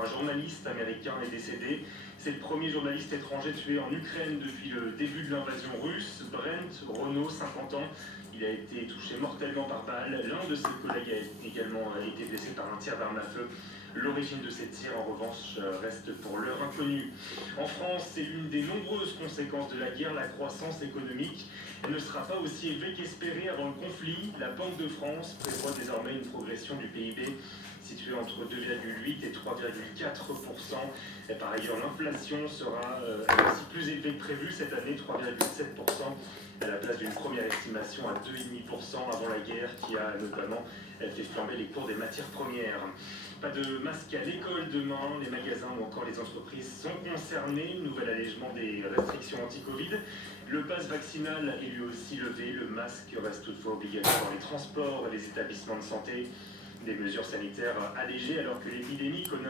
Un journaliste américain est décédé. C'est le premier journaliste étranger tué en Ukraine depuis le début de l'invasion russe. Brent Renault, 50 ans, il a été touché mortellement par balle. L'un de ses collègues a également été blessé par un tir d'arme à feu. L'origine de ces tirs, en revanche, reste pour l'heure inconnue. En France, c'est l'une des nombreuses conséquences de la guerre. La croissance économique ne sera pas aussi élevée qu'espérée avant le conflit. La Banque de France prévoit désormais une progression du PIB située entre 2,8 et 3,4%. Et par ailleurs, l'inflation sera aussi plus élevée que prévu cette année, 3,7%, à la place d'une première estimation à 2,5% avant la guerre qui a notamment fait flamber les cours des matières premières. Pas de masque à l'école demain, les magasins ou encore les entreprises sont concernés. Nouvel allègement des restrictions anti-Covid. Le pass vaccinal est lui aussi levé. Le masque reste toutefois obligatoire dans les transports et les établissements de santé. Des mesures sanitaires allégées alors que l'épidémie connaît